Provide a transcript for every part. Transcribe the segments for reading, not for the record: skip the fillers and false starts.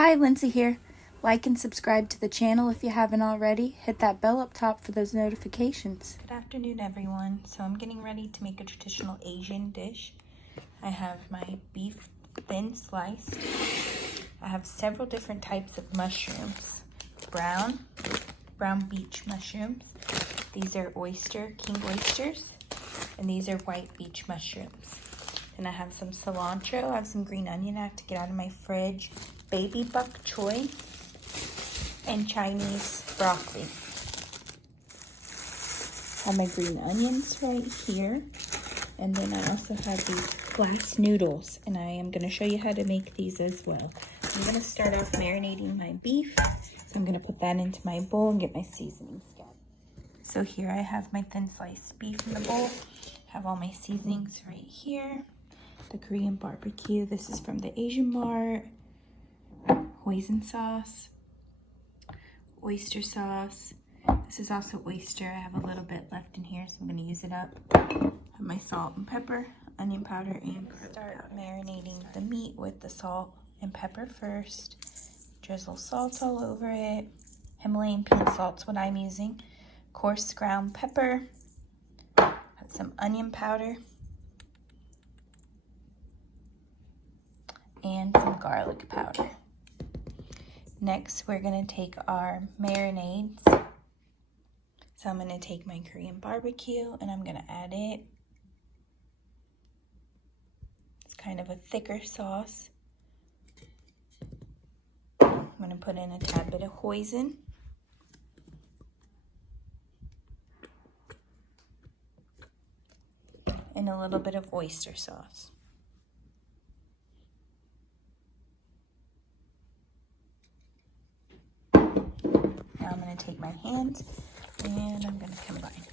Hi, Lindsay here. Like and subscribe to the channel if you haven't already. Hit that bell up top for those notifications. Good afternoon, everyone. So I'm getting ready to make a traditional Asian dish. I have my beef thin sliced. I have several different types of mushrooms. Brown beach mushrooms. These are king oysters, and these are white beach mushrooms. Then I have some cilantro. I have some green onion I have to get out of my fridge. Baby bok choy and Chinese broccoli. I have my green onions right here. And then I also have these glass noodles, and I am going to show you how to make these as well. I'm going to start off marinating my beef. So I'm going to put that into my bowl and get my seasonings going. So here I have my thin sliced beef in the bowl. I have all my seasonings right here. The Korean barbecue. This is from the Asian Mart. Hoisin sauce. Oyster sauce. This is also oyster. I have a little bit left in here, so I'm going to use it up. I have my salt and pepper, onion powder, and start marinating the meat with the salt and pepper first. Drizzle salt all over it. Himalayan pink salt's what I'm using. Coarse ground pepper. Add some onion powder. And some garlic powder. Next, we're going to take our marinades. So I'm going to take my Korean barbecue and I'm going to add it. It's kind of a thicker sauce. I'm going to put in a tad bit of hoisin. And a little bit of oyster sauce. Now I'm going to take my hands and I'm going to combine.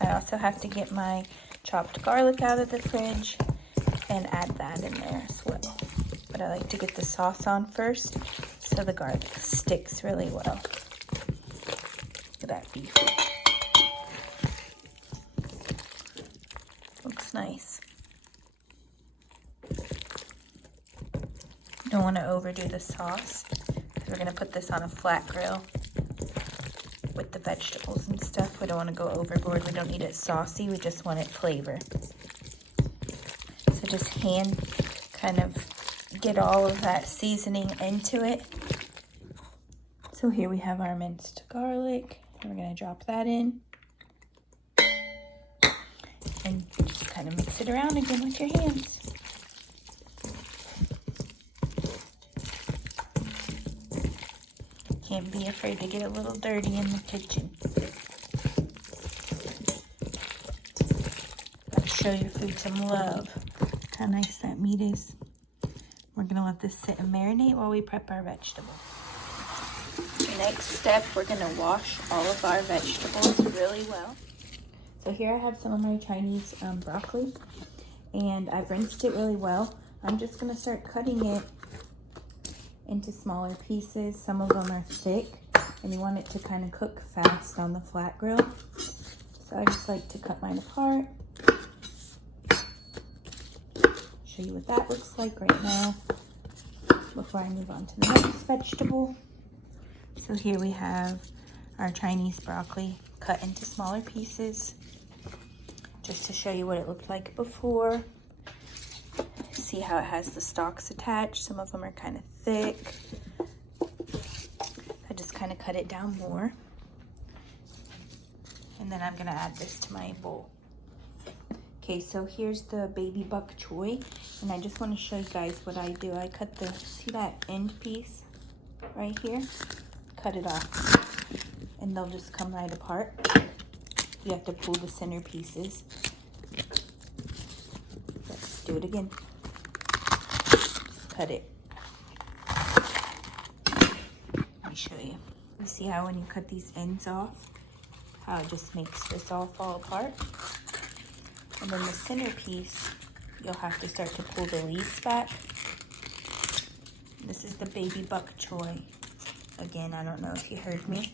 I also have to get my chopped garlic out of the fridge and add that in there as well. But I like to get the sauce on first so the garlic sticks really well. Look at that beef. Looks nice. Don't want to overdo the sauce because we're going to put this on a flat grill with the vegetables and stuff. We don't want to go overboard. We don't need it saucy. We just want it flavor. So just hand kind of get all of that seasoning into it. So here we have our minced garlic. And we're going to drop that in. And just kind of mix it around again with your hands. Can't be afraid to get a little dirty in the kitchen. Gotta show your food some love. Look how nice that meat is. We're gonna let this sit and marinate while we prep our vegetables. Next step, we're gonna wash all of our vegetables really well. So here I have some of my Chinese broccoli, and I've rinsed it really well. I'm just gonna start cutting it into smaller pieces. Some of them are thick and you want it to kind of cook fast on the flat grill. So I just like to cut mine apart. Show you what that looks like right now before I move on to the next vegetable. So here we have our Chinese broccoli cut into smaller pieces just to show you what it looked like before. See how it has the stalks attached. Some of them are kind of thick. I just kind of cut it down more. And then I'm going to add this to my bowl. Okay, so here's the baby bok choy. And I just want to show you guys what I do. I cut see that end piece right here? Cut it off. And they'll just come right apart. You have to pull the center pieces. Let's do it again. Cut it. Let me show you. You see how when you cut these ends off, how it just makes this all fall apart? And then the center piece, you'll have to start to pull the leaves back. This is the baby bok choy. Again, I don't know if you heard me.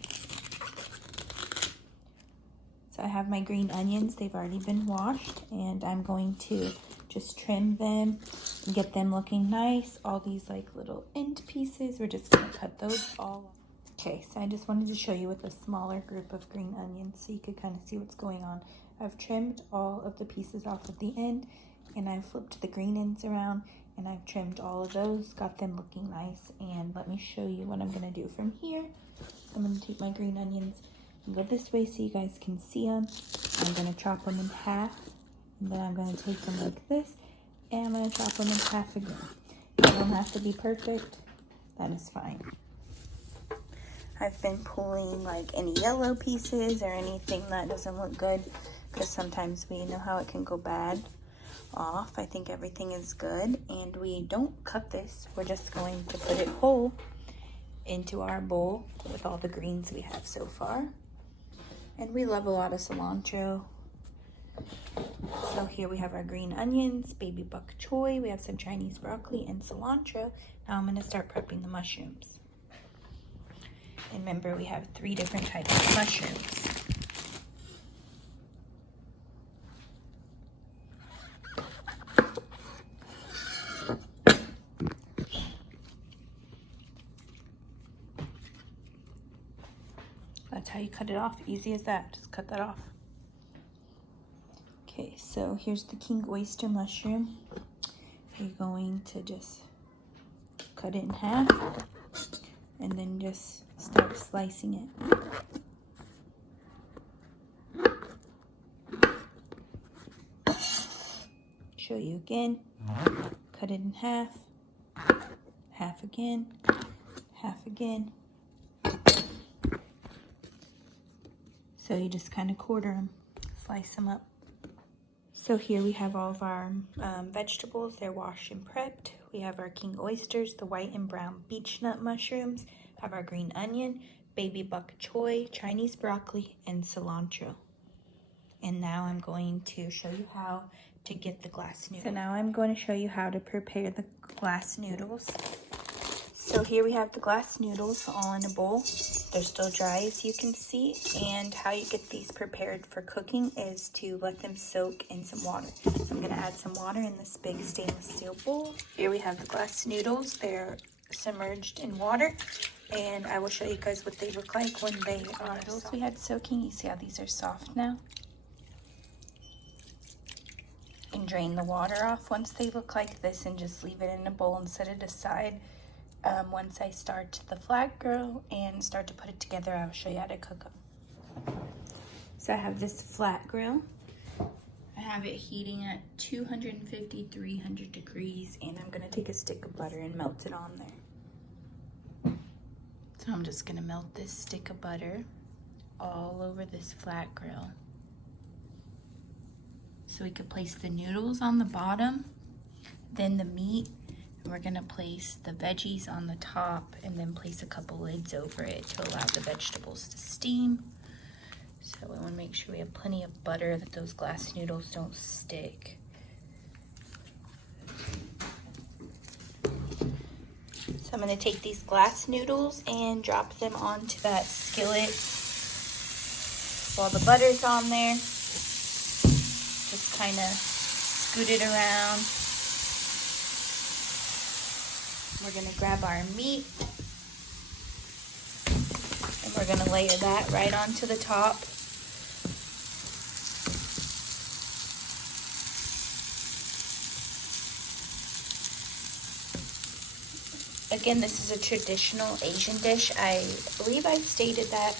So I have my green onions. They've already been washed, and I'm going to just trim them and get them looking nice. All these like little end pieces, we're just gonna cut those all off. Okay, so I just wanted to show you with a smaller group of green onions so you could kind of see what's going on. I've trimmed all of the pieces off at the end, and I've flipped the green ends around, and I've trimmed all of those, got them looking nice. And let me show you what I'm gonna do from here. I'm gonna take my green onions and go this way so you guys can see them. I'm gonna chop them in half, and then I'm gonna take them like this, and I'm gonna chop them in half again. They don't have to be perfect, that is fine. I've been pulling like any yellow pieces or anything that doesn't look good, because sometimes we know how it can go bad off. I think everything is good, and we don't cut this. We're just going to put it whole into our bowl with all the greens we have so far. And we love a lot of cilantro. So here we have our green onions, baby bok choy, we have some Chinese broccoli and cilantro. Now I'm gonna start prepping the mushrooms. And remember, we have 3 different types of mushrooms. That's how you cut it off, easy as that, just cut that off. Okay, so here's the king oyster mushroom. You're going to just cut it in half and then just start slicing it. Show you again. Cut it in half, half again, half again. So you just kind of quarter them, slice them up. So here we have all of our vegetables. They're washed and prepped. We have our king oysters, the white and brown beech nut mushrooms, have our green onion, baby bok choy, Chinese broccoli, and cilantro. And now I'm going to show you how to get the glass noodles. So now I'm going to show you how to prepare the glass noodles. So here we have the glass noodles all in a bowl. They're still dry, as you can see. And how you get these prepared for cooking is to let them soak in some water. So I'm gonna add some water in this big stainless steel bowl. Here we have the glass noodles. They're submerged in water. And I will show you guys what they look like when they are soft. We had soaking, you see how these are soft now? And drain the water off once they look like this, and just leave it in a bowl and set it aside. Once I start the flat grill and start to put it together, I'll show you how to cook them. So I have this flat grill. I have it heating at 250, 300 degrees, and I'm gonna take a stick of butter and melt it on there. So I'm just gonna melt this stick of butter all over this flat grill. So we could place the noodles on the bottom, then the meat, and we're gonna place the veggies on the top, and then place a couple lids over it to allow the vegetables to steam. So we wanna make sure we have plenty of butter that those glass noodles don't stick. So I'm gonna take these glass noodles and drop them onto that skillet while the butter's on there. Just kind of scoot it around. We're gonna grab our meat, and we're gonna layer that right onto the top. Again, this is a traditional Asian dish. I believe I've stated that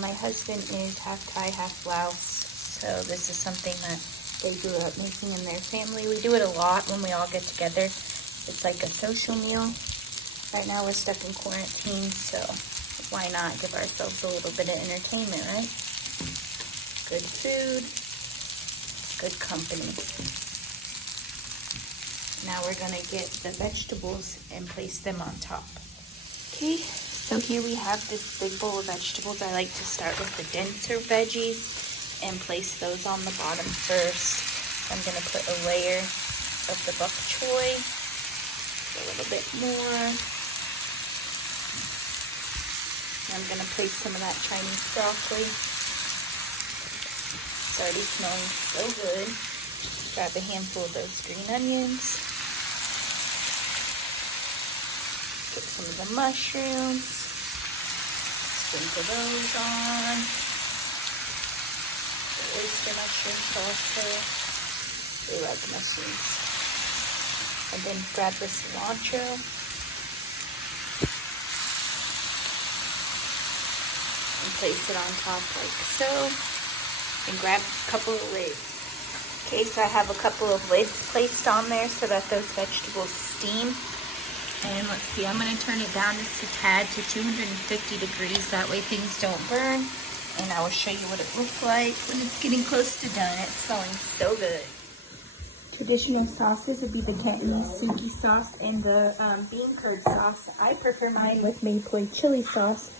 my husband is half Thai, half Laos, so this is something that they grew up making in their family. We do it a lot when we all get together. It's like a social meal. Right now we're stuck in quarantine, so why not give ourselves a little bit of entertainment, right? Good food, good company. Now we're gonna get the vegetables and place them on top. Okay, so here we have this big bowl of vegetables. I like to start with the denser veggies and place those on the bottom first. I'm gonna put a layer of the bok choy, a little bit more. I'm gonna place some of that Chinese broccoli. already smelling so good. Grab a handful of those green onions. Get some of the mushrooms. Sprinkle those on. The oyster mushrooms also. They like mushrooms. And then grab the cilantro. And place it on top like so. And grab a couple of lids. Okay, so I have a couple of lids placed on there so that those vegetables steam. And let's see, I'm going to turn it down just a tad to 250 degrees. That way things don't burn. And I will show you what it looks like when it's getting close to done. It's smelling so good. Traditional sauces would be the Cantonese Suki sauce and the bean curd sauce. I prefer mine with maple chili sauce,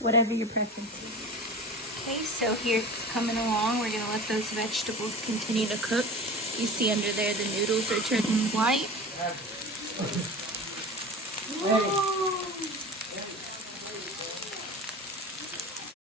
whatever your preference is. Okay, so here it's coming along. We're going to let those vegetables continue to cook. You see under there the noodles are turning white.